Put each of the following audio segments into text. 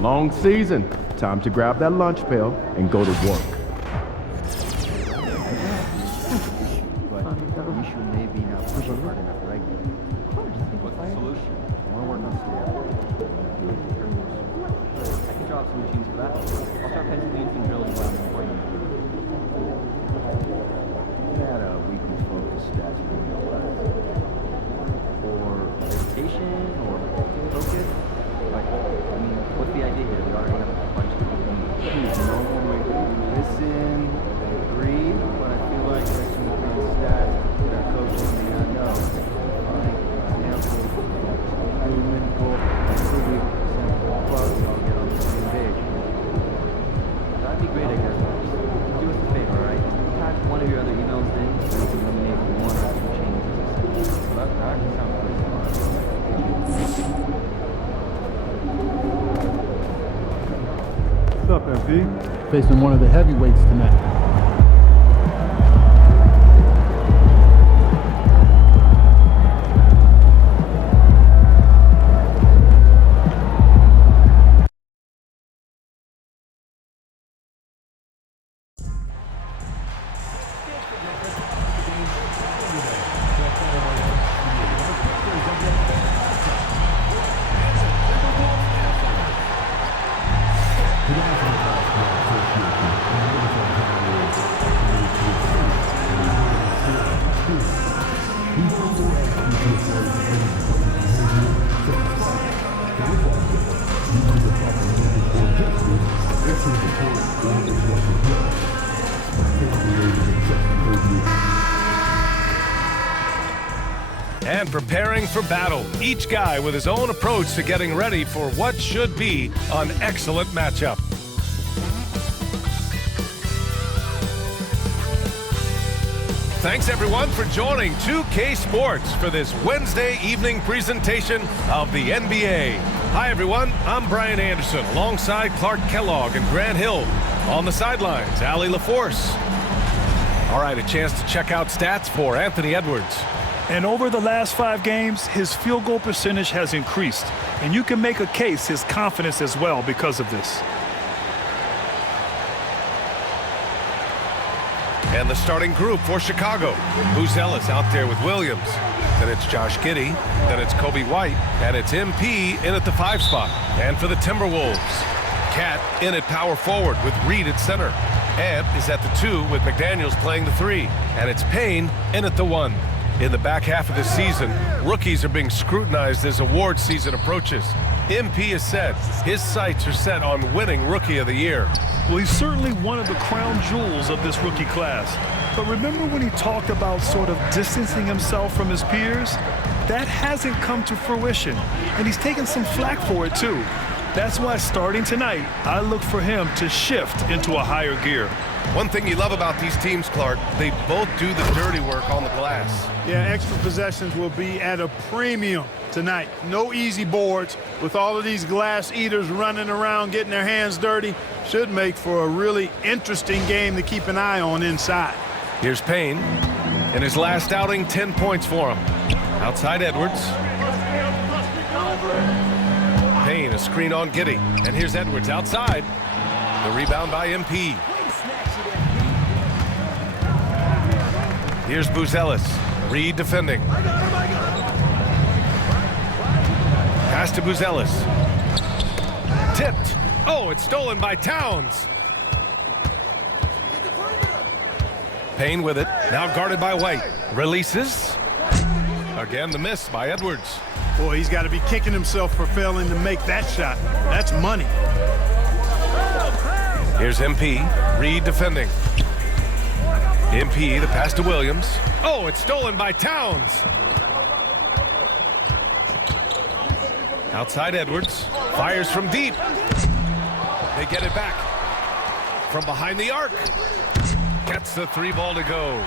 Long season. Time to grab that lunch pail and go to work. But the issue may be not pushing hard enough, right? What's the solution? I want to work on stairs. I can drop some machines for that. I'll start penciling in some drills while I'm employing. I had a weekly focus statue in the lab. For meditation or focus? Like, I mean, what's the idea here? We already have a bunch of things. You know, when we listen, agree, but I feel like there's some advanced stats that our coaches may not know. Like, example, movement goal, activity, simple plus, we all get on the same page. That'd be great, I guess. Just do us a favor, alright? Type one of your other emails in so we can eliminate one or two changes. That actually sounds pretty smart. What's up, MP? Facing one of the heavyweights tonight. And preparing for battle, each guy with his own approach to getting ready for what should be an excellent matchup. Thanks everyone for joining 2K Sports for this Wednesday evening presentation of the NBA. Hi everyone, I'm Brian Anderson alongside Clark Kellogg and Grant Hill. On the sidelines, Allie LaForce. All right, a chance to check out stats for Anthony Edwards. And over the last 5 games, his field goal percentage has increased. And you can make a case his confidence as well because of this. And the starting group for Chicago. Buzelis out there with Williams. Then it's Josh Giddey. Then it's Kobe White. And it's MP in at the 5 spot. And for the Timberwolves, Cat in at power forward with Reed at center. Ant is at the 2 with McDaniels playing the 3. And it's Payne in at the 1. In the back half of the season, rookies are being scrutinized as award season approaches. MP has said his sights are set on winning Rookie of the Year. Well, he's certainly one of the crown jewels of this rookie class. But remember when he talked about sort of distancing himself from his peers? That hasn't come to fruition, and he's taken some flack for it too. That's why starting tonight, I look for him to shift into a higher gear. One thing you love about these teams, Clark, they both do the dirty work on the glass. Yeah, extra possessions will be at a premium tonight. No easy boards. With all of these glass eaters running around getting their hands dirty, should make for a really interesting game to keep an eye on inside. Here's Payne. In his last outing, 10 points for him. Outside Edwards. Payne, a screen on Giddey. And here's Edwards outside. The rebound by MP. Here's Buzelis. Reed defending. Pass to Buzelis. Tipped. Oh, it's stolen by Towns. Payne with it. Now guarded by White. Releases. Again, the miss by Edwards. Boy, he's got to be kicking himself for failing to make that shot. That's money. Here's MP. Reed defending. MP, the pass to Williams. Oh, it's stolen by Towns. Outside Edwards. Fires from deep. They get it back. From behind the arc. Gets the 3 ball to go.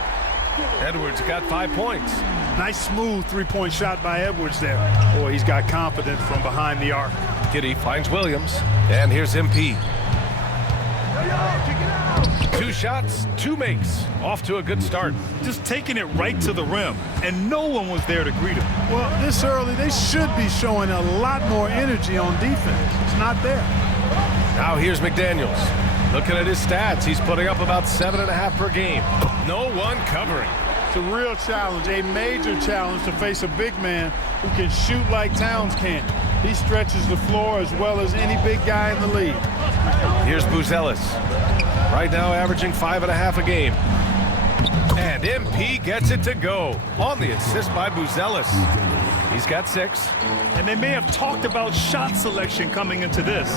Edwards got 5 points. Nice smooth three-point shot by Edwards there. Boy, he's got confidence from behind the arc. Giddey finds Williams. And here's MP. 2 shots, 2 makes. Off to a good start. Just taking it right to the rim, and no one was there to greet him. Well, this early, they should be showing a lot more energy on defense. It's not there. Now here's McDaniels. Looking at his stats, he's putting up about 7.5 per game. No one covering. It's a real challenge, a major challenge to face a big man who can shoot like Towns can. He stretches the floor as well as any big guy in the league. Here's Buzelis. Right now averaging 5.5 a game. And MP gets it to go on the assist by Buzelis. He's got 6. And they may have talked about shot selection coming into this.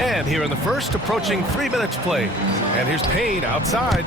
And here in the first, approaching 3 minutes played. And here's Payne outside.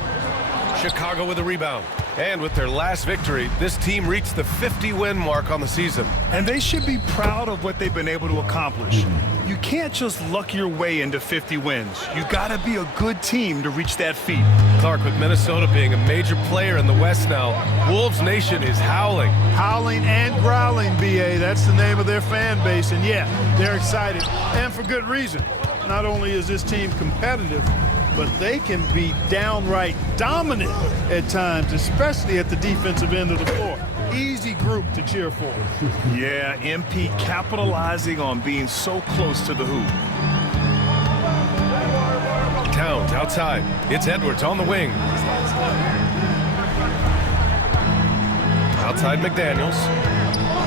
Chicago with a rebound. And with their last victory, this team reached the 50-win mark on the season. And they should be proud of what they've been able to accomplish. You can't just luck your way into 50 wins. You gotta be a good team to reach that feat. Clark, with Minnesota being a major player in the West now, Wolves Nation is howling. Howling and growling, BA. That's the name of their fan base. And yeah, they're excited. And for good reason. Not only is this team competitive, but they can be downright dominant at times, especially at the defensive end of the floor. Easy group to cheer for. Yeah, MP capitalizing on being so close to the hoop. Towns outside. It's Edwards on the wing. Outside McDaniels.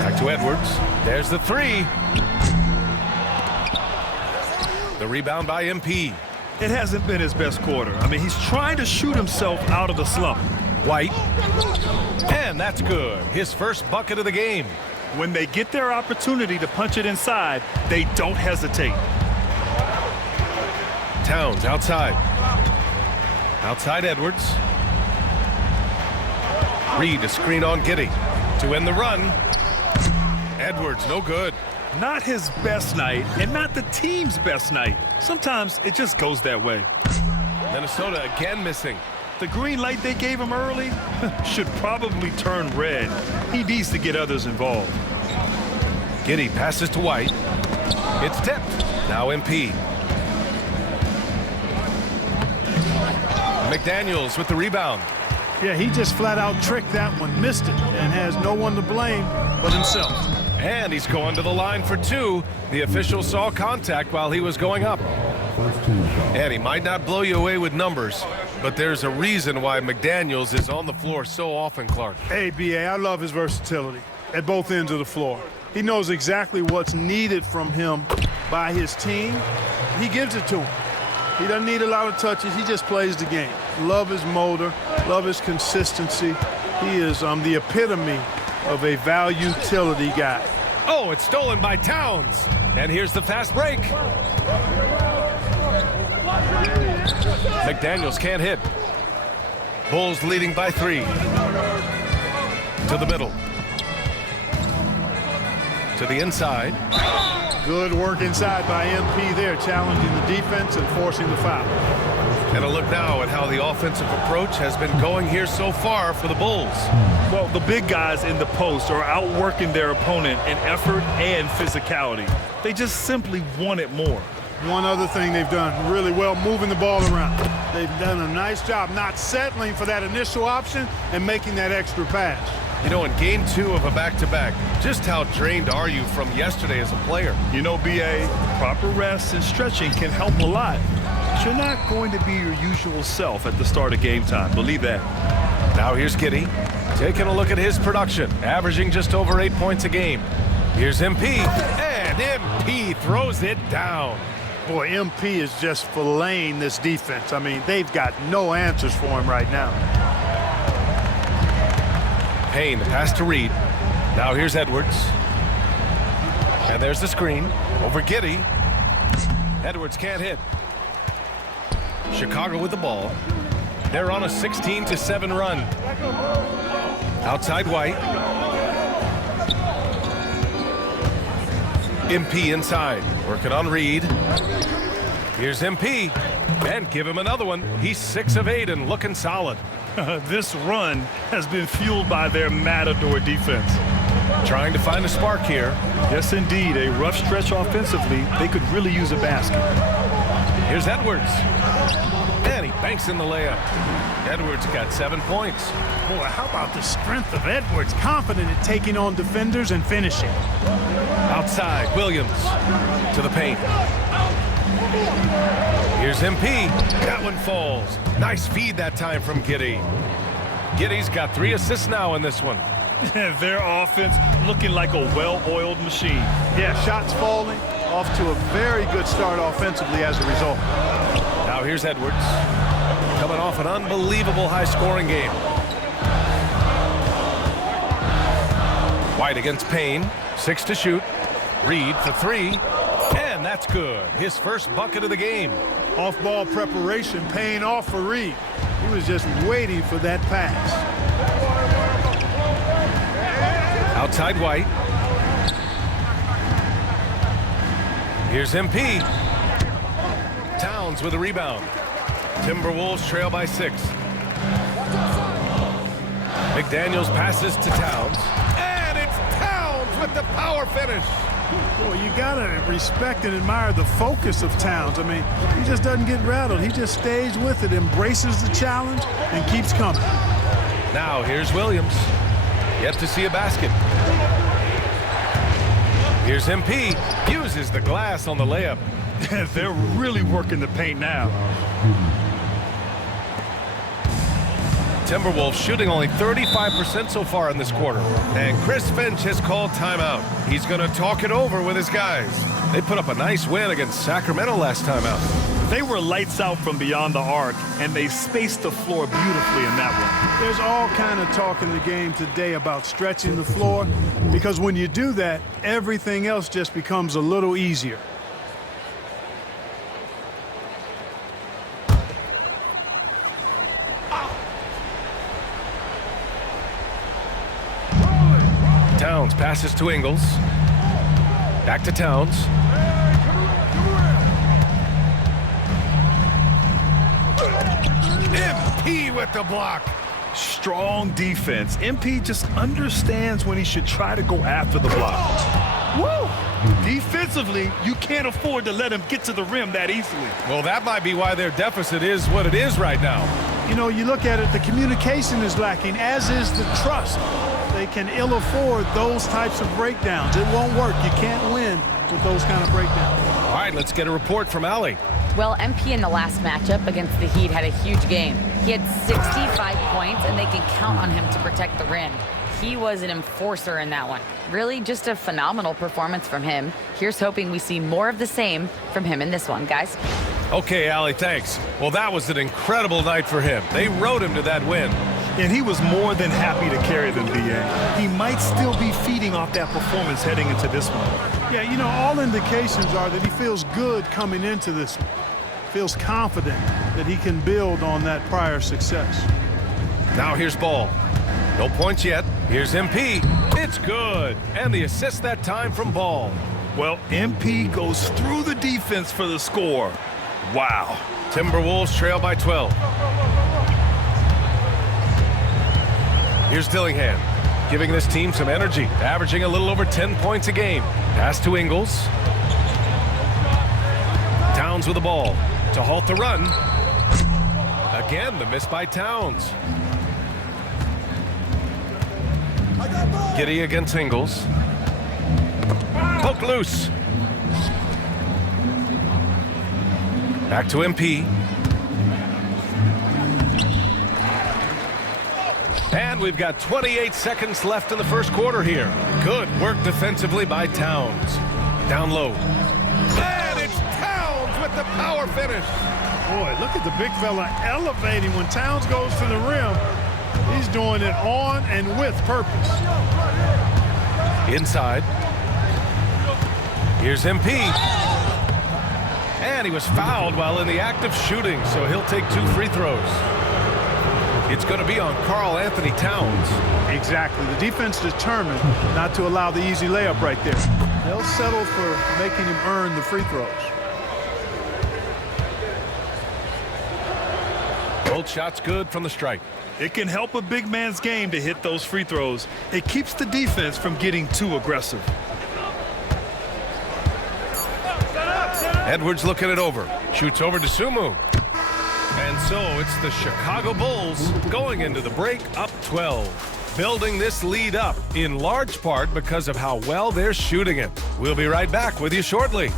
Back to Edwards. There's the 3. The rebound by MP. It hasn't been his best quarter. I mean, he's trying to shoot himself out of the slump. White. And that's good. His first bucket of the game. When they get their opportunity to punch it inside, they don't hesitate. Towns outside. Outside Edwards. Reed a screen on Giddey. To end the run. Edwards, no good. Not his best night, and not the team's best night. Sometimes it just goes that way. Minnesota again missing. The green light they gave him early should probably turn red. He needs to get others involved. Giddey passes to White. It's tipped. Now MP. McDaniels with the rebound. Yeah, he just flat out tricked that one, missed it, and has no one to blame but himself. And he's going to the line for 2. The official saw contact while he was going up. And he might not blow you away with numbers, but there's a reason why McDaniels is on the floor so often, Clark. Hey, BA, I love his versatility at both ends of the floor. He knows exactly what's needed from him by his team. He gives it to him. He doesn't need a lot of touches. He just plays the game. Love his motor, love his consistency. He is the epitome of a value-utility guy. Oh, it's stolen by Towns. And here's the fast break. McDaniels can't hit. Bulls leading by 3. To the middle. To the inside. Good work inside by MP there, challenging the defense and forcing the foul. And a look now at how the offensive approach has been going here so far for the Bulls. Well, the big guys in the post are outworking their opponent in effort and physicality. They just simply want it more. One other thing they've done really well, moving the ball around. They've done a nice job not settling for that initial option and making that extra pass. You know, in game 2 of a back-to-back, just how drained are you from yesterday as a player? You know, BA, proper rest and stretching can help a lot. But you're not going to be your usual self at the start of game time. Believe that. Now here's Giddey, taking a look at his production, averaging just over 8 points a game. Here's MP, and MP throws it down. Boy, MP is just filleting this defense. I mean, they've got no answers for him right now. Payne, the pass to Reed. Now here's Edwards. And there's the screen over Giddey. Edwards can't hit. Chicago with the ball. They're on a 16-7 run. Outside White. MP inside, working on Reed. Here's MP, and give him another one. He's 6 of 8 and looking solid. This run has been fueled by their matador defense. Trying to find a spark here. Yes, indeed, a rough stretch offensively. They could really use a basket. Here's Edwards, and he Banks in the layup. Edwards got 7 points. Boy, how about the strength of Edwards? Confident at taking on defenders and finishing. Outside, Williams to the paint. Here's MP. That one falls. Nice feed that time from Giddey. Giddey's got 3 assists now in this one. Their offense looking like a well-oiled machine. Yeah, shots falling. Off to a very good start offensively as a result. Now here's Edwards. Coming off an unbelievable high-scoring game. White against Payne. 6 to shoot. Reed for 3. And that's good. His first bucket of the game. Off-ball preparation paying off for Reed. He was just waiting for that pass. Outside White. Here's MP. Towns with a rebound. Timberwolves trail by 6. McDaniels passes to Towns. And it's Towns with the power finish. Boy, you gotta respect and admire the focus of Towns. I mean, he just doesn't get rattled. He just stays with it, embraces the challenge, and keeps coming. Now here's Williams. Yet to see a basket. Here's MP. Uses the glass on the layup. They're really working the paint now. Timberwolves shooting only 35% so far in this quarter. And Chris Finch has called timeout. He's going to talk it over with his guys. They put up a nice win against Sacramento last time out. They were lights out from beyond the arc, and they spaced the floor beautifully in that one. There's all kind of talk in the game today about stretching the floor, because when you do that, everything else just becomes a little easier. Towns passes to Ingles. Back to Towns. MP with the block. Strong defense. MP just understands when he should try to go after the block. Woo! Defensively, you can't afford to let him get to the rim that easily. Well, that might be why their deficit is what it is right now. You know, you look at it, the communication is lacking, as is the trust. They can ill afford those types of breakdowns. It won't work. You can't win with those kind of breakdowns. All right, let's get a report from Allie. Well, MP in the last matchup against the Heat had a huge game. He had 65 points, and they can count on him to protect the rim. He was an enforcer in that one. Really just a phenomenal performance from him. Here's hoping we see more of the same from him in this one, guys. Okay, Allie, thanks. Well, that was an incredible night for him. They rode him to that win. And he was more than happy to carry them, B.A. He might still be feeding off that performance heading into this one. Yeah, you know, all indications are that he feels good coming into this one. Feels confident that he can build on that prior success. Now here's Ball. No points yet. Here's MP. It's good. And the assist that time from Ball. Well, MP goes through the defense for the score. Wow. Timberwolves trail by 12. Here's Dillingham, giving this team some energy, averaging a little over 10 points a game. Pass to Ingles. Towns with the ball to halt the run. Again, the miss by Towns. Giddey against Ingles. Poke loose. Back to MP. And we've got 28 seconds left in the first quarter here. Good work defensively by Towns. Down low. And it's Towns with the power finish. Boy, look at the big fella elevating when Towns goes to the rim. He's doing it on and with purpose. Inside. Here's MP. And he was fouled while in the act of shooting, so he'll take 2 free throws. It's going to be on Karl Anthony Towns. Exactly. The defense determined not to allow the easy layup right there. They'll settle for making him earn the free throws. Both shots good from the strike. It can help a big man's game to hit those free throws. It keeps the defense from getting too aggressive. Edwards looking it over. Shoots over to Sumu. And so it's the Chicago Bulls going into the break up 12. Building this lead up in large part because of how well they're shooting it. We'll be right back with you shortly.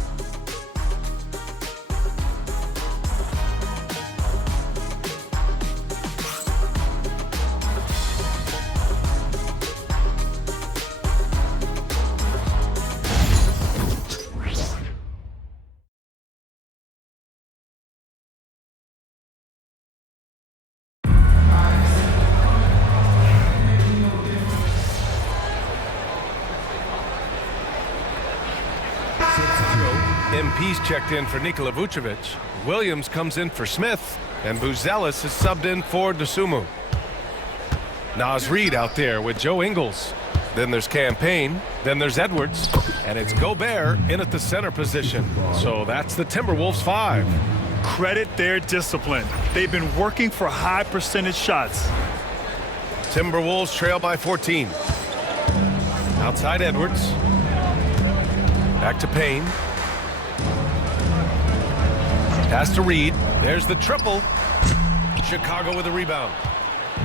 MP's checked in for Nikola Vucevic. Williams comes in for Smith. And Buzelis is subbed in for Dosunmu. Naz Reid out there with Joe Ingles. Then there's Campaign. Then there's Edwards. And it's Gobert in at the center position. So that's the Timberwolves 5. Credit their discipline. They've been working for high percentage shots. Timberwolves trail by 14. Outside Edwards. Back to Payne. Pass to Reed. There's the triple. Chicago with a rebound.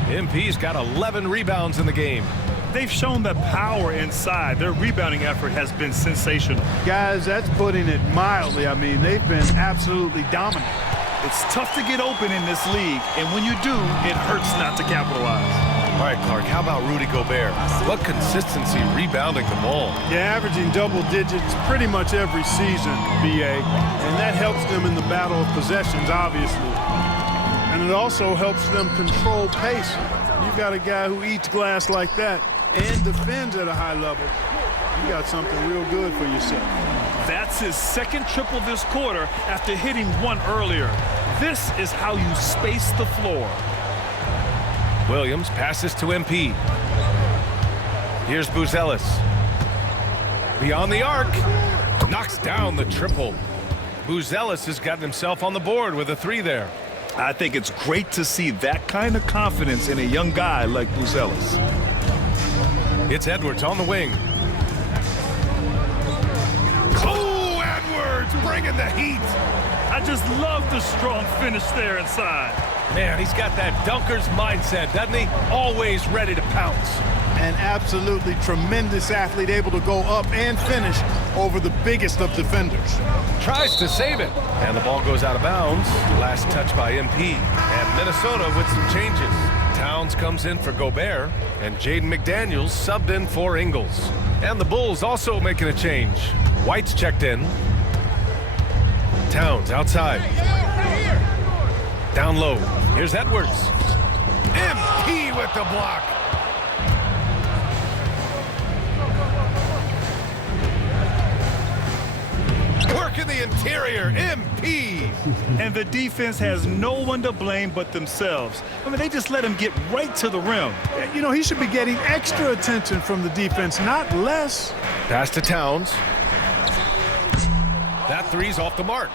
MP's got 11 rebounds in the game. They've shown the power inside. Their rebounding effort has been sensational. Guys, that's putting it mildly. I mean, they've been absolutely dominant. It's tough to get open in this league, and when you do, it hurts not to capitalize. All right, Clark, how about Rudy Gobert? What consistency rebounding the ball. Yeah, averaging double digits pretty much every season, BA. And that helps them in the battle of possessions, obviously. And it also helps them control pace. You've got a guy who eats glass like that and defends at a high level. You got something real good for yourself. That's his second triple this quarter after hitting one earlier. This is how you space the floor. Williams passes to MP. Here's Buzelis. Beyond the arc. Knocks down the triple. Buzelis has gotten himself on the board with a 3 there. I think it's great to see that kind of confidence in a young guy like Buzelis. It's Edwards on the wing. Oh, Edwards bringing the heat. I just love the strong finish there inside. Man, he's got that dunker's mindset, doesn't he? Always ready to pounce. An absolutely tremendous athlete, able to go up and finish over the biggest of defenders. Tries to save it. And the ball goes out of bounds. Last touch by MP. And Minnesota with some changes. Towns comes in for Gobert. And Jaden McDaniels subbed in for Ingles. And the Bulls also making a change. White's checked in. Towns outside. Down low. Here's Edwards. MP with the block. Work in the interior. MP. And the defense has no one to blame but themselves. I mean, they just let him get right to the rim. You know, he should be getting extra attention from the defense, not less. Pass to Towns. That 3's off the mark.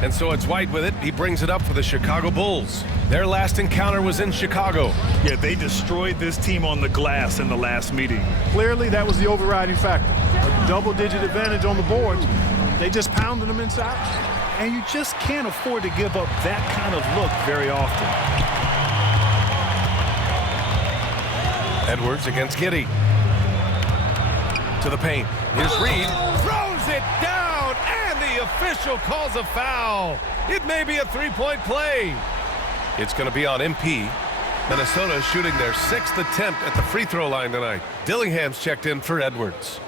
And so it's White with it. He brings it up for the Chicago Bulls. Their last encounter was in Chicago. Yeah, they destroyed this team on the glass in the last meeting. Clearly, that was the overriding factor. A double-digit advantage on the boards. They just pounded them inside. And you just can't afford to give up that kind of look very often. Edwards against Giddey. To the paint. Here's Reed. Throws it down. And the official calls a foul. It may be a three-point play. It's going to be on MP. Minnesota shooting their 6th attempt at the free throw line tonight. Dillingham's checked in for Edwards.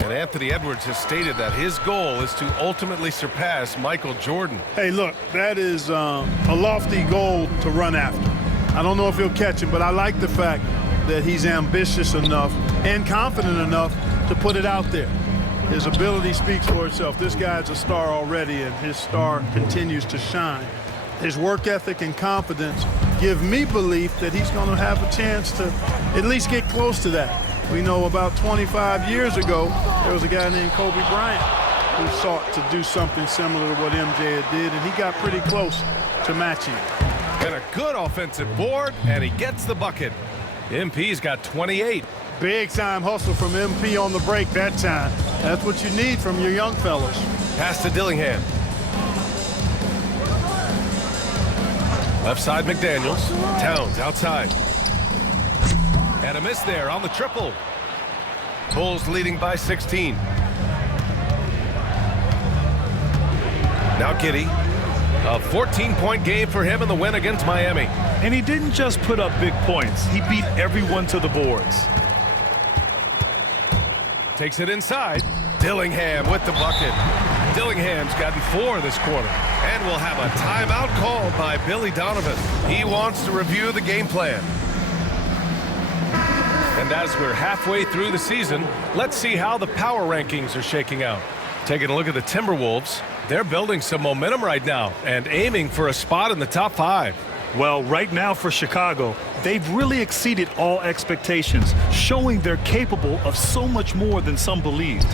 And Anthony Edwards has stated that his goal is to ultimately surpass Michael Jordan. Hey, look, that is a lofty goal to run after. I don't know if he'll catch him, but I like the fact that he's ambitious enough and confident enough to put it out there. His ability speaks for itself. This guy's a star already, and his star continues to shine. His work ethic and confidence give me belief that he's going to have a chance to at least get close to that. We know about 25 years ago, there was a guy named Kobe Bryant who sought to do something similar to what MJ did, and he got pretty close to matching. And a good offensive board, and he gets the bucket. MP's got 28. Big-time hustle from MP on the break that time. That's what you need from your young fellas. Pass to Dillingham. Left side McDaniels. Towns outside. And a miss there on the triple. Bulls leading by 16. Now Giddey. A 14-point game for him in the win against Miami. And he didn't just put up big points. He beat everyone to the boards. Takes it inside. Dillingham with the bucket. Dillingham's gotten 4 this quarter. And will have a timeout called by Billy Donovan. He wants to review the game plan. And as we're halfway through the season, let's see how the power rankings are shaking out. Taking a look at the Timberwolves, they're building some momentum right now and aiming for a spot in the top 5. Well, right now for Chicago, they've really exceeded all expectations, showing they're capable of so much more than some believed.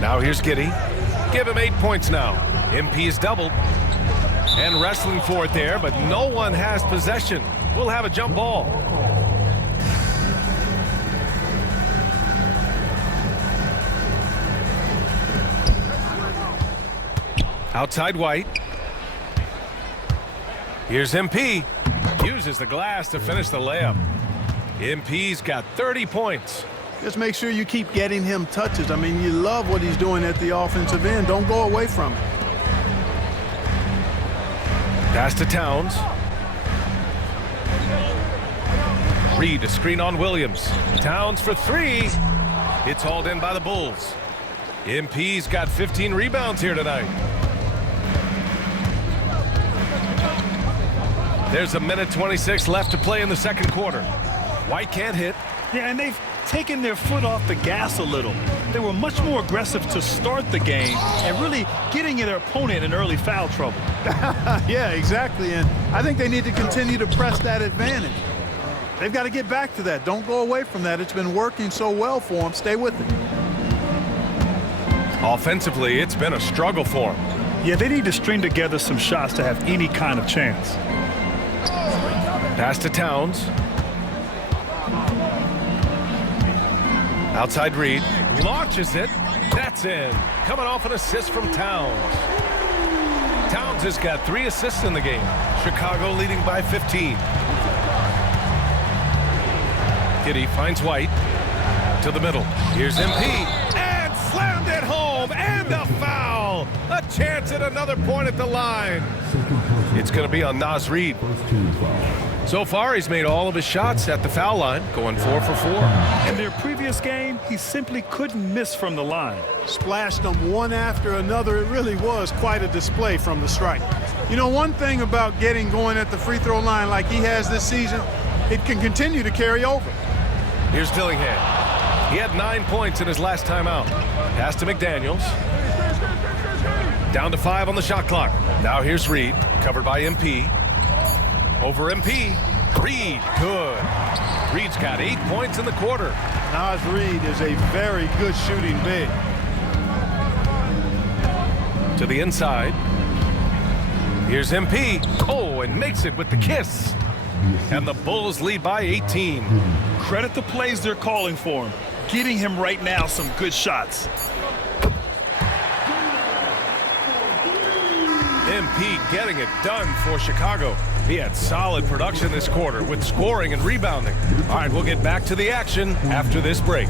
Now here's Giddey. Give him 8 points now. MP's doubled. And wrestling for it there, but no one has possession. We'll have a jump ball. Outside White. Here's MP. Uses the glass to finish the layup. MP's got 30 points. Just make sure you keep getting him touches. I mean, you love what he's doing at the offensive end. Don't go away from it. Pass to Towns. Reed, a screen on Williams. Towns for 3. It's hauled in by the Bulls. MP's got 15 rebounds here tonight. There's a minute 26 left to play in the second quarter. White can't hit. Yeah, and they've taken their foot off the gas a little. They were much more aggressive to start the game and really getting their opponent in early foul trouble. Yeah, exactly. And I think they need to continue to press that advantage. They've got to get back to that. Don't go away from that. It's been working so well for them. Stay with it. Offensively, it's been a struggle for them. Yeah, they need to string together some shots to have any kind of chance. Pass to Towns. Outside Reed. Launches it. That's in. Coming off an assist from Towns. Towns has got 3 assists in the game. Chicago leading by 15. Giddey finds White. To the middle. Here's MP. And slammed it home. And a foul. A chance at another point at the line. It's going to be on Naz Reid. So far, he's made all of his shots at the foul line, going 4 for 4. In their previous game, he simply couldn't miss from the line. Splashed them one after another. It really was quite a display from the stripe. You know, one thing about getting going at the free throw line like he has this season, it can continue to carry over. Here's Dillingham. He had 9 points in his last time out. Pass to McDaniels. Down to 5 on the shot clock. Now here's Reed, covered by MP. Over MP. Reed, good. Reed's got 8 points in the quarter. Naz Reid is a very good shooting big. To the inside. Here's MP. Oh, and makes it with the kiss. And the Bulls lead by 18. Credit the plays they're calling for him. Getting him right now some good shots. MP getting it done for Chicago. He had solid production this quarter with scoring and rebounding. All right, we'll get back to the action after this break.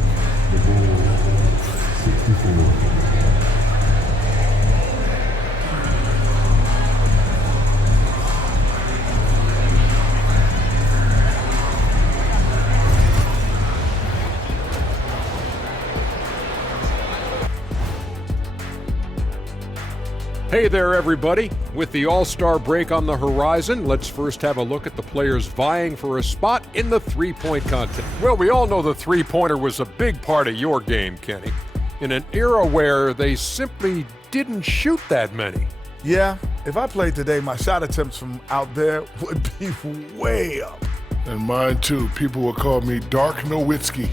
Hey there, everybody. With the All-Star break on the horizon, let's first have a look at the players vying for a spot in the three-point contest. Well, we all know the three-pointer was a big part of your game, Kenny, in an era where they simply didn't shoot that many. Yeah, if I played today, my shot attempts from out there would be way up. And mine too. People will call me Dark Nowitzki.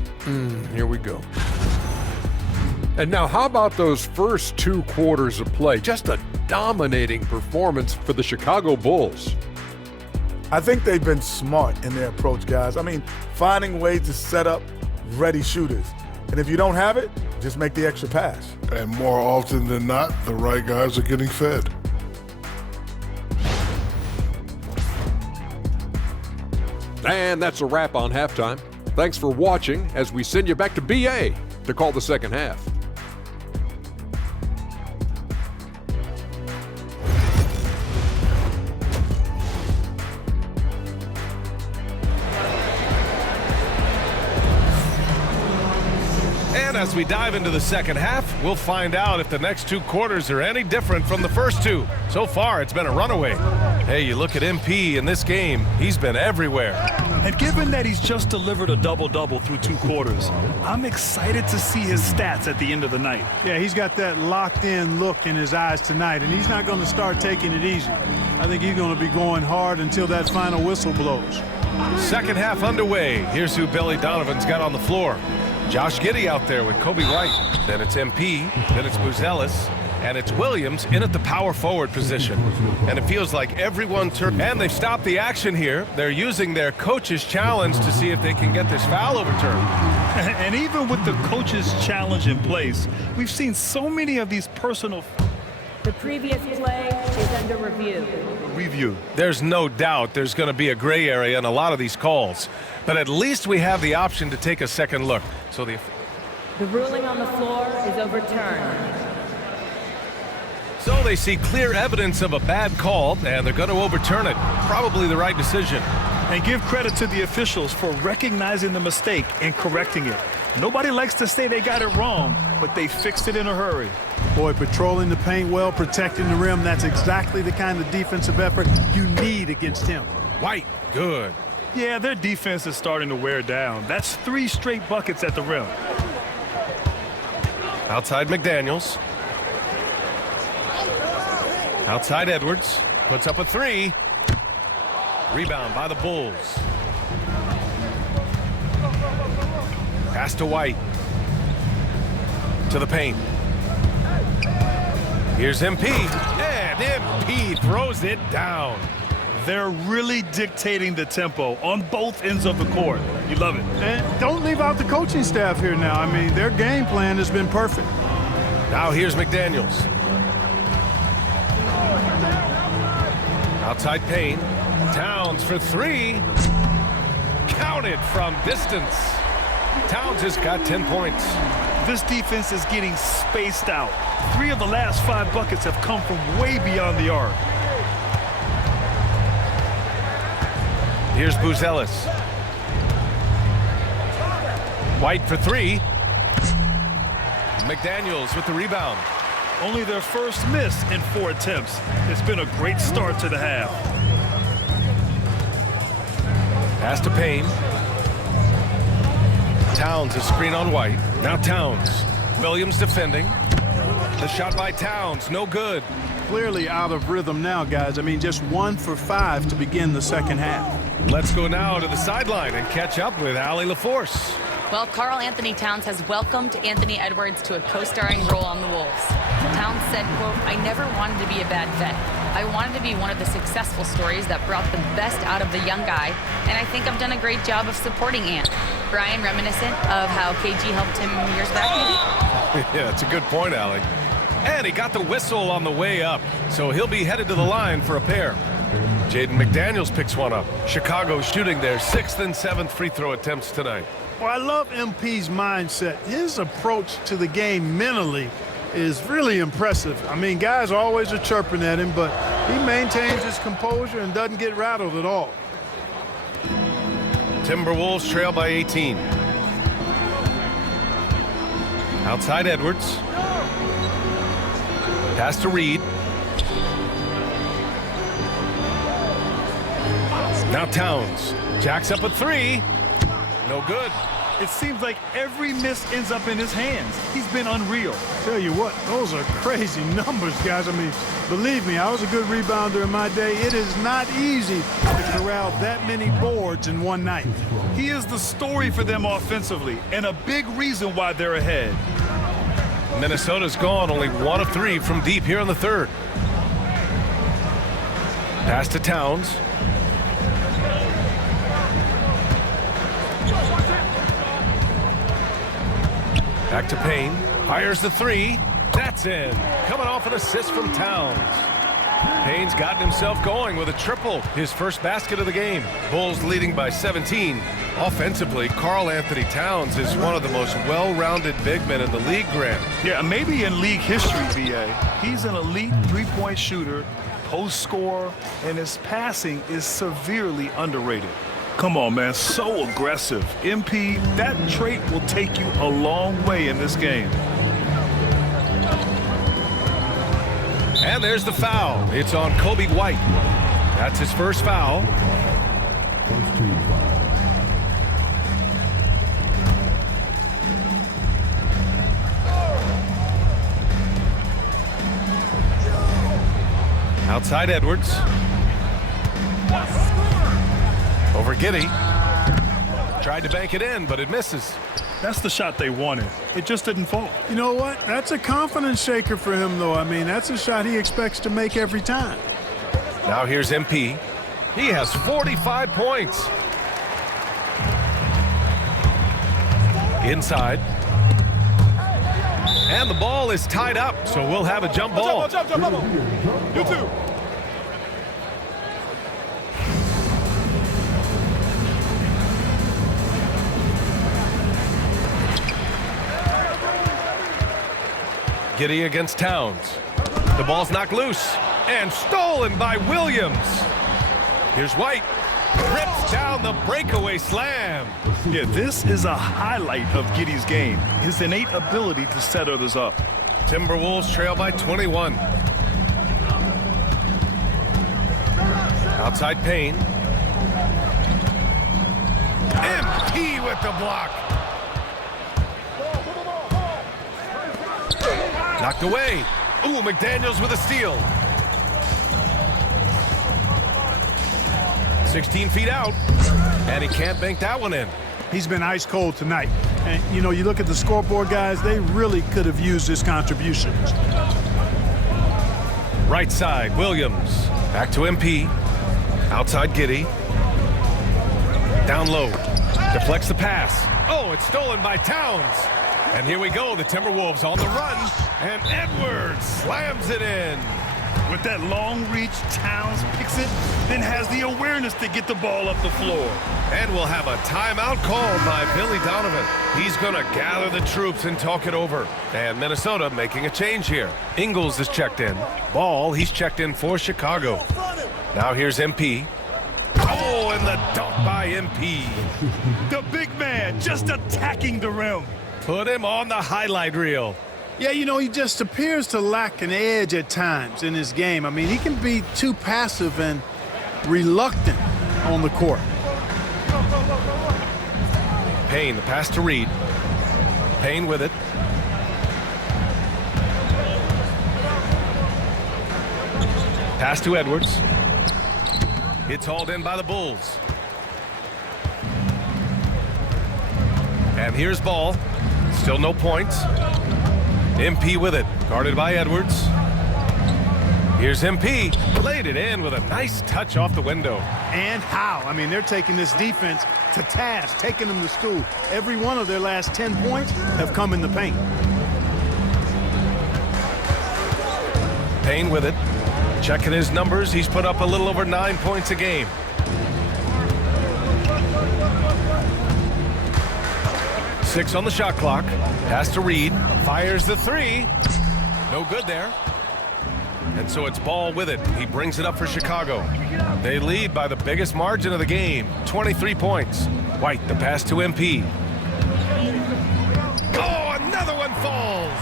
Here we go. And now, how about those first 2 quarters of play? Just a dominating performance for the Chicago Bulls. I think they've been smart in their approach, guys. I mean, finding ways to set up ready shooters. And if you don't have it, just make the extra pass. And more often than not, the right guys are getting fed. And that's a wrap on halftime. Thanks for watching as we send you back to BA to call the second half. And as we dive into the second half, we'll find out if the next 2 quarters are any different from the first 2. So far, it's been a runaway. Hey, you look at MP in this game, he's been everywhere. And given that he's just delivered a double-double through 2 quarters, I'm excited to see his stats at the end of the night. Yeah, he's got that locked-in look in his eyes tonight, and he's not going to start taking it easy. I think he's going to be going hard until that final whistle blows. Second half underway. Here's who Billy Donovan's got on the floor. Josh Giddey out there with Kobe White. Then it's MP, then it's Buzelis, and it's Williams in at the power forward position. And it feels like everyone turned, and they've stopped the action here. They're using their coach's challenge to see if they can get this foul overturned. And even with the coach's challenge in place, we've seen so many of these personal... The previous play is under review. There's no doubt there's going to be a gray area in a lot of these calls, but at least we have the option to take a second look. So the ruling on the floor is overturned. So they see clear evidence of a bad call, and they're going to overturn it. Probably the right decision. And give credit to the officials for recognizing the mistake and correcting it. Nobody likes to say they got it wrong, but they fixed it in a hurry. Boy, patrolling the paint well, protecting the rim, that's exactly the kind of defensive effort you need against him. White, good. Yeah, their defense is starting to wear down. That's 3 straight buckets at the rim. Outside McDaniels. Outside Edwards. Puts up a 3. Rebound by the Bulls. Pass to White. To the paint. Here's MP. And MP throws it down. They're really dictating the tempo on both ends of the court. You love it. And don't leave out the coaching staff here now. I mean, their game plan has been perfect. Now here's McDaniels. Outside Payne. Towns for 3. Counted from distance. Towns has got 10 points. This defense is getting spaced out. 3 of the last 5 buckets have come from way beyond the arc. Here's Buzelis. White for 3. McDaniels with the rebound. Only their first miss in 4 attempts. It's been a great start to the half. Pass to Payne. Towns, a screen on White. Now Towns. Williams defending. The shot by Towns, no good. Clearly out of rhythm now, guys. I mean, just 1 for 5 to begin the second half. Let's go now to the sideline and catch up with Allie LaForce. Well, Karl Anthony Towns has welcomed Anthony Edwards to a co-starring role on the Wolves. Towns said, quote, "I never wanted to be a bad vet. I wanted to be one of the successful stories that brought the best out of the young guy, and I think I've done a great job of supporting Ant." Brian, reminiscent of how KG helped him years back, maybe? Yeah, it's a good point, Allie. And he got the whistle on the way up, so he'll be headed to the line for a pair. Jaden McDaniels picks one up. Chicago shooting their 6th and 7th free throw attempts tonight. Well, I love MP's mindset. His approach to the game mentally is really impressive. I mean, guys always are chirping at him, but he maintains his composure and doesn't get rattled at all. Timberwolves trail by 18. Outside Edwards. Pass to Reed. Now Towns. Jacks up a 3. No good. It seems like every miss ends up in his hands. He's been unreal. Tell you what, those are crazy numbers, guys. I mean, believe me, I was a good rebounder in my day. It is not easy to corral that many boards in one night. He is the story for them offensively and a big reason why they're ahead. Minnesota's gone only 1 of 3 from deep here in the 3rd. Pass to Towns. Back to Payne. Fires the 3. That's in. Coming off an assist from Towns. Payne's gotten himself going with a triple, his first basket of the game. Bulls leading by 17. Offensively, Karl Anthony Towns is one of the most well-rounded big men in the league, Grant. Yeah, maybe in league history, BA. He's an elite three-point shooter, post scorer, and his passing is severely underrated. Come on, man, so aggressive. MP, that trait will take you a long way in this game. And there's the foul. It's on Kobe White. That's his first foul. Outside Edwards. Over Giddey. Tried to bank it in, but it misses. That's the shot they wanted. It just didn't fall. You know what? That's a confidence shaker for him, though. I mean, that's a shot he expects to make every time. Now here's MP. He has 45 points. Inside. And the ball is tied up, so we'll have a jump ball. Jump, you too. Giddey against Towns. The ball's knocked loose and stolen by Williams. Here's White. Rips down the breakaway slam. Yeah, this is a highlight of Giddey's game. His innate ability to set others up. Timberwolves trail by 21. Outside Payne. MP with the block. Knocked away. Ooh, McDaniels with a steal. 16 feet out. And he can't bank that one in. He's been ice cold tonight. And, you know, you look at the scoreboard, guys, they really could have used his contributions. Right side, Williams. Back to MP. Outside Giddey. Down low. Deflects the pass. Oh, it's stolen by Towns. And here we go, the Timberwolves on the run. And Edwards slams it in. With that long reach, Towns picks it, then has the awareness to get the ball up the floor. And we'll have a timeout called by Billy Donovan. He's going to gather the troops and talk it over. And Minnesota making a change here. Ingles is checked in. Ball, he's checked in for Chicago. Now here's MP. Oh, and the dunk by MP. The big man just attacking the rim. Put him on the highlight reel. Yeah, you know, he just appears to lack an edge at times in his game. I mean, he can be too passive and reluctant on the court. Payne, the pass to Reed. Payne with it. Pass to Edwards. It's hauled in by the Bulls. And here's ball. Still no points. MP with it. Guarded by Edwards. Here's MP. Laid it in with a nice touch off the window. And how? I mean, they're taking this defense to task, taking them to school. Every one of their last 10 points have come in the paint. Payne with it. Checking his numbers. He's put up a little over 9 points a game. Six on the shot clock. Pass to Reed. Fires the three. No good there. And so it's Ball with it. He brings it up for Chicago. They lead by the biggest margin of the game, 23 points. White, the pass to MP. Oh, another one falls.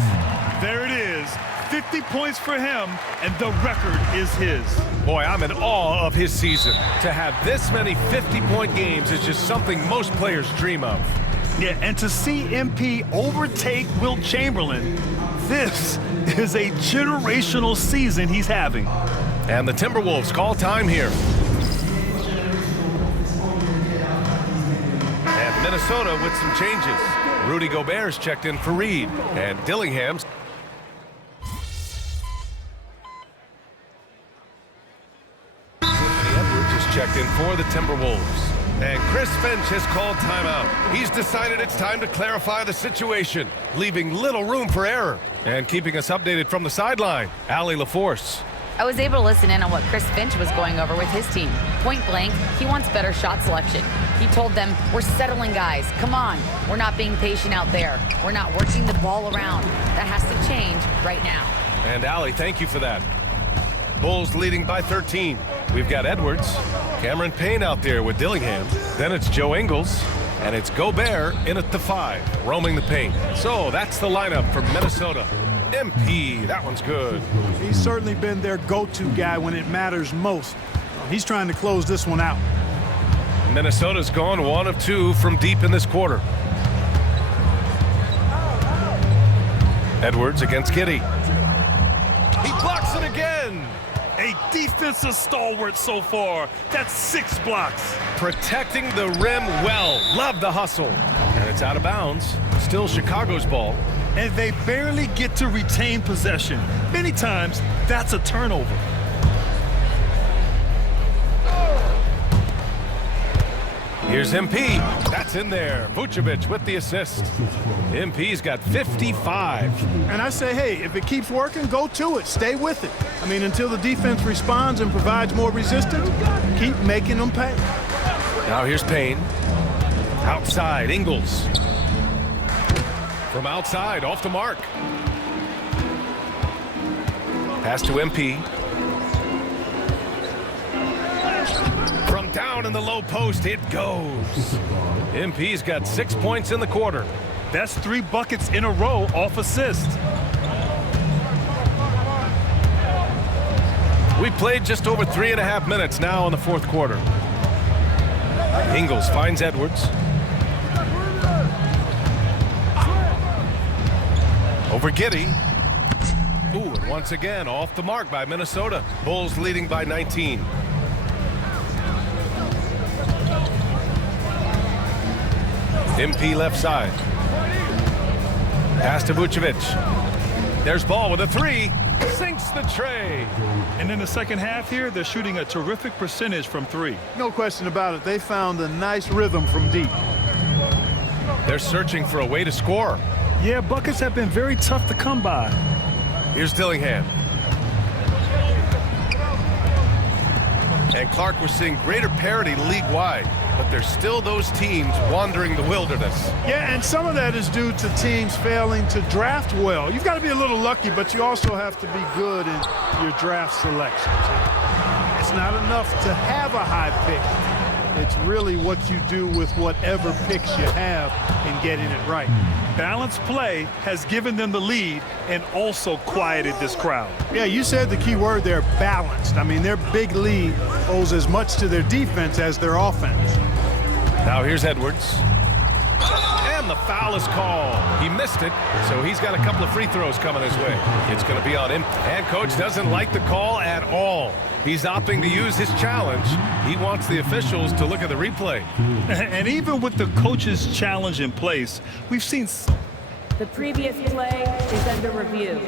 There it is. 50 points for him, and the record is his. Boy, I'm in awe of his season. To have this many 50-point games is just something most players dream of. Yeah, and to see MP overtake Wilt Chamberlain, this is a generational season he's having. And the Timberwolves call time here. And Minnesota with some changes. Rudy Gobert's checked in for Reed. And Dillingham's. Edwards is checked in for the Timberwolves. And Chris Finch has called timeout. He's decided it's time to clarify the situation, leaving little room for error. And keeping us updated from the sideline, Allie LaForce. I was able to listen in on what Chris Finch was going over with his team. Point blank, he wants better shot selection. He told them, we're settling guys. Come on. We're not being patient out there. We're not working the ball around. That has to change right now. And Allie, thank you for that. Bulls leading by 13. We've got Edwards, Cameron Payne out there with Dillingham. Then it's Joe Ingles, and it's Gobert in at the 5, roaming the paint. So that's the lineup for Minnesota. MP, that one's good. He's certainly been their go-to guy when it matters most. He's trying to close this one out. Minnesota's gone 1 of 2 from deep in this quarter. Edwards against Giddey. He blocks it again. A defensive stalwart so far. That's 6 blocks. Protecting the rim well. Love the hustle. And it's out of bounds. Still Chicago's ball. And they barely get to retain possession. Many times, that's a turnover. Here's MP. That's in there. Vucevic with the assist. MP's got 55. And I say, hey, if it keeps working, go to it. Stay with it. I mean, until the defense responds and provides more resistance, keep making them pay. Now here's Payne. Outside, Ingles. From outside, off the mark. Pass to MP. From down in the low post, it goes. MP's got 6 points in the quarter. That's 3 buckets in a row off assist. We played just over 3.5 minutes now in the fourth quarter. Ingles finds Edwards. Over Giddey. Ooh, and once again off the mark by Minnesota. Bulls leading by 19. MP left side. Pass to Vucevic. There's Ball with a 3. Sinks the tray. And in the second half here, they're shooting a terrific percentage from 3. No question about it. They found a nice rhythm from deep. They're searching for a way to score. Yeah, buckets have been very tough to come by. Here's Dillingham. And Clark, we're seeing greater parity league-wide, but there's still those teams wandering the wilderness. Yeah, and some of that is due to teams failing to draft well. You've got to be a little lucky, but you also have to be good in your draft selections. It's not enough to have a high pick. It's really what you do with whatever picks you have in getting it right. Balanced play has given them the lead and also quieted this crowd. Yeah, you said the key word there, balanced. I mean, their big lead owes as much to their defense as their offense. Now here's Edwards. And the foul is called. He missed it, so he's got a couple of free throws coming his way. It's going to be on him. And coach doesn't like the call at all. He's opting to use his challenge. He wants the officials to look at the replay. And even with the coach's challenge in place, we've seen The previous play is under review.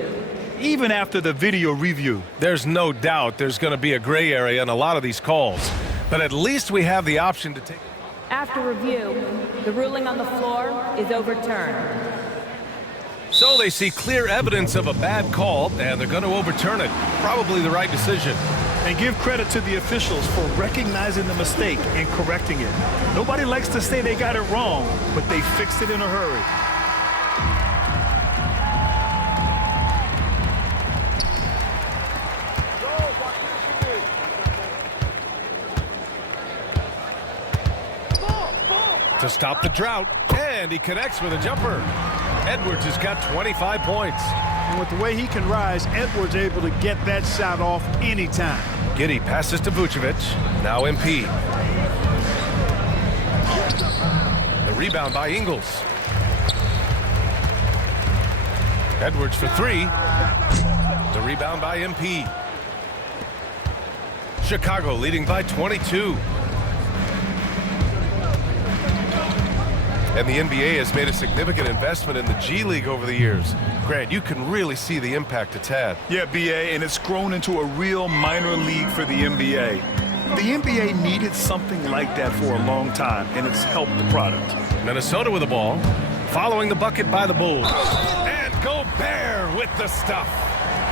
even after the video review. There's no doubt there's going to be a gray area in a lot of these calls, but at least we have the option to take. After review, the ruling on the floor is overturned. So they see clear evidence of a bad call, and they're going to overturn it. Probably the right decision. And give credit to the officials for recognizing the mistake and correcting it. Nobody likes to say they got it wrong, but they fixed it in a hurry. To stop the drought, and he connects with a jumper. Edwards has got 25 points. And with the way he can rise, Edwards able to get that shot off anytime. Giddey passes to Vucevic. Now MP. The rebound by Ingles. Edwards for 3. The rebound by MP. Chicago leading by 22. And the NBA has made a significant investment in the G League over the years. Grant, you can really see the impact it's had. Yeah, BA, and it's grown into a real minor league for the NBA. The NBA needed something like that for a long time, and it's helped the product. Minnesota with the ball, following the bucket by the Bulls. And Gobert with the stuff.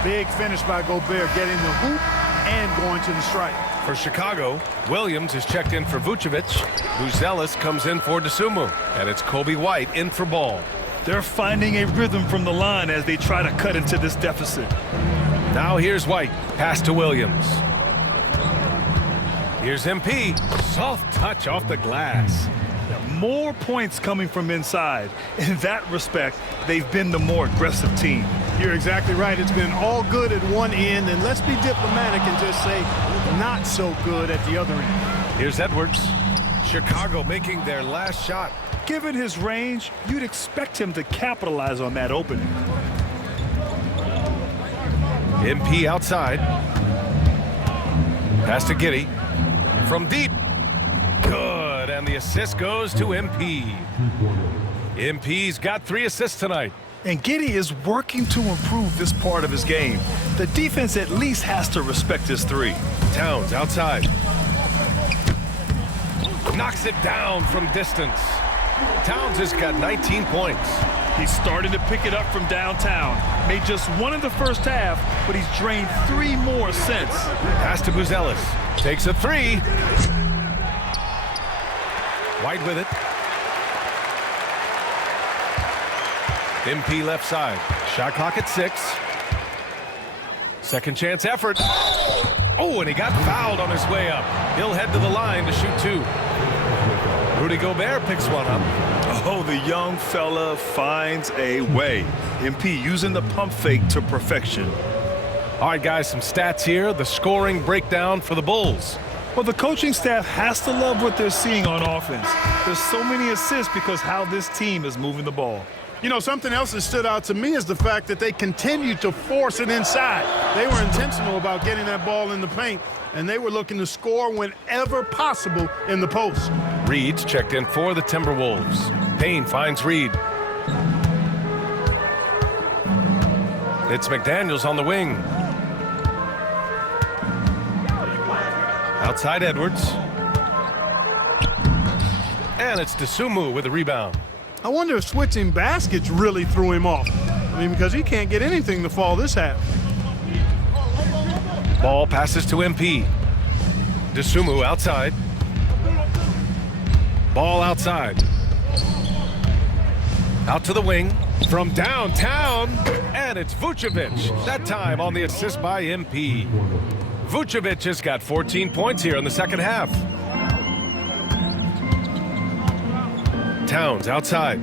Big finish by Gobert, getting the hoop and going to the stripe. For Chicago, Williams is checked in for Vucevic. Buzelis comes in for DeSumo. And it's Kobe White in for Ball. They're finding a rhythm from the line as they try to cut into this deficit. Now here's White. Pass to Williams. Here's MP. Soft touch off the glass. More points coming from inside. In that respect, they've been the more aggressive team. You're exactly right. It's been all good at one end, and let's be diplomatic and just say not so good at the other end. Here's Edwards. Chicago making their last shot. Given his range, you'd expect him to capitalize on that opening. MP outside. Pass to Giddey. From deep. Good, and the assist goes to MP. MP's got 3 assists tonight. And Giddey is working to improve this part of his game. The defense at least has to respect his 3. Towns outside. Knocks it down from distance. Towns has got 19 points. He's starting to pick it up from downtown. Made just 1 in the first half, but he's drained 3 more since. Pass to Buzelis. Takes a 3. White with it. MP left side. Shot clock at 6. Second chance effort. Oh, and he got fouled on his way up. He'll head to the line to shoot 2. Rudy Gobert picks one up. Oh, the young fella finds a way. MP using the pump fake to perfection. All right, guys, some stats here. The scoring breakdown for the Bulls. Well, the coaching staff has to love what they're seeing on offense. There's so many assists because how this team is moving the ball. You know, something else that stood out to me is the fact that they continued to force it inside. They were intentional about getting that ball in the paint, and they were looking to score whenever possible in the post. Reed's checked in for the Timberwolves. Payne finds Reed. It's McDaniels on the wing. Outside Edwards. And it's DeSumo with the rebound. I wonder if switching baskets really threw him off. I mean, because he can't get anything to fall this half. Ball passes to MP. DeSumo outside. Ball outside. Out to the wing. From downtown. And it's Vucevic. That time on the assist by MP. Vucevic has got 14 points here in the second half. Towns outside.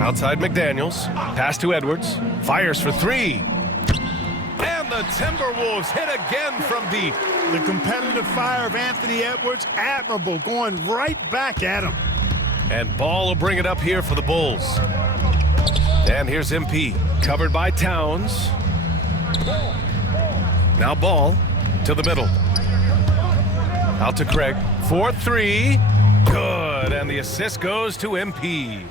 Outside McDaniels. Pass to Edwards. Fires for 3. And the Timberwolves hit again from deep. The competitive fire of Anthony Edwards, admirable, going right back at him. And Ball will bring it up here for the Bulls. And here's MP. Covered by Towns. Now Ball to the middle. Out to Craig. 4-3. Good. And the assist goes to MP.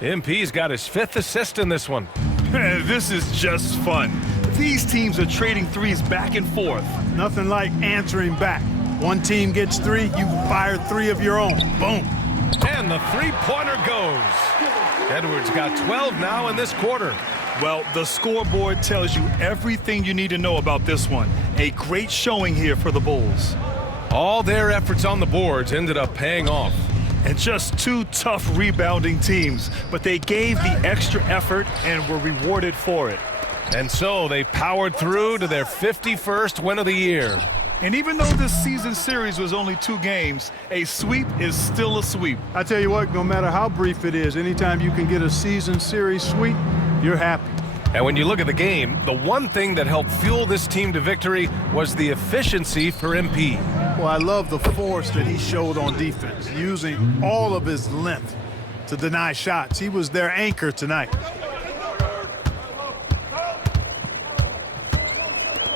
MP's got his 5th assist in this one. This is just fun. These teams are trading threes back and forth. Nothing like answering back. One team gets 3, you fire 3 of your own. Boom. And the 3-pointer goes. Edwards got 12 now in this quarter. Well, the scoreboard tells you everything you need to know about this one. A great showing here for the Bulls. All their efforts on the boards ended up paying off. And just 2 tough rebounding teams, but they gave the extra effort and were rewarded for it. And so they powered through to their 51st win of the year. And even though this season series was only 2 games, a sweep is still a sweep. I tell you what, no matter how brief it is, anytime you can get a season series sweep, you're happy. And when you look at the game, the one thing that helped fuel this team to victory was the efficiency for MP. Well, I love the force that he showed on defense, using all of his length to deny shots. He was their anchor tonight.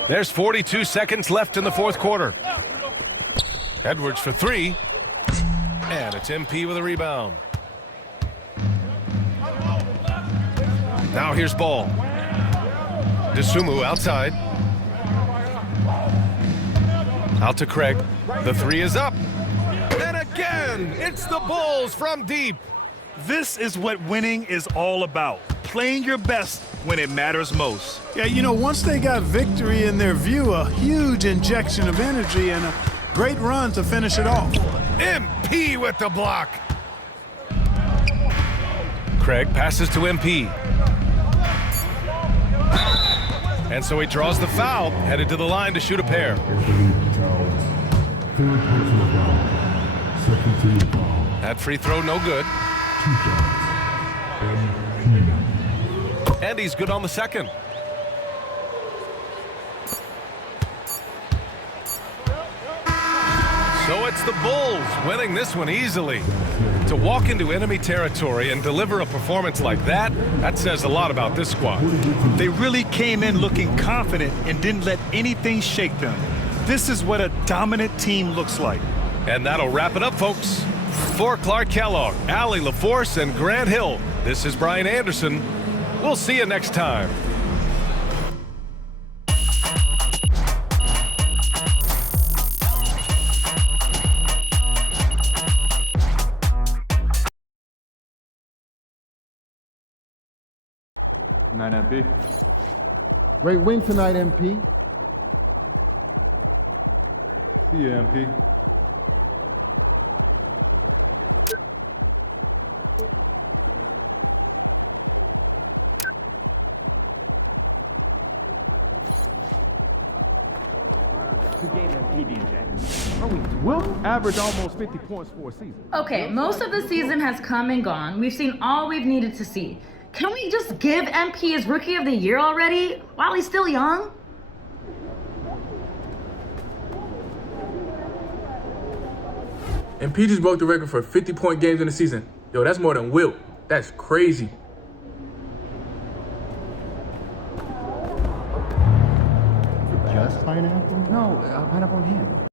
There's 42 seconds left in the 4th quarter. Edwards for 3. And it's MP with a rebound. Now here's Ball. DeSumo outside. Out to Craig. The 3 is up. And again, it's the Bulls from deep. This is what winning is all about. Playing your best when it matters most. Yeah, you know, once they got victory in their view, a huge injection of energy and a great run to finish it off. MP with the block. Craig passes to MP. And so he draws the foul, headed to the line to shoot a pair. That free throw no good. And he's good on the second. So it's the Bulls winning this one easily. To walk into enemy territory and deliver a performance like that, that says a lot about this squad. They really came in looking confident and didn't let anything shake them. This is what a dominant team looks like. And that'll wrap it up, folks. For Clark Kellogg, Allie LaForce, and Grant Hill, this is Brian Anderson. We'll see you next time. Night, MP. Great win tonight, MP. See you, MP. Good game, MP, DJ. Will average almost 50 points for a season. Okay, most of the season has come and gone. We've seen all we've needed to see. Can we just give MP his Rookie of the Year already while he's still young? MP just broke the record for 50-point games in the season. Yo, that's more than Wilt. That's crazy. Just pineapple? No, pineapple on him.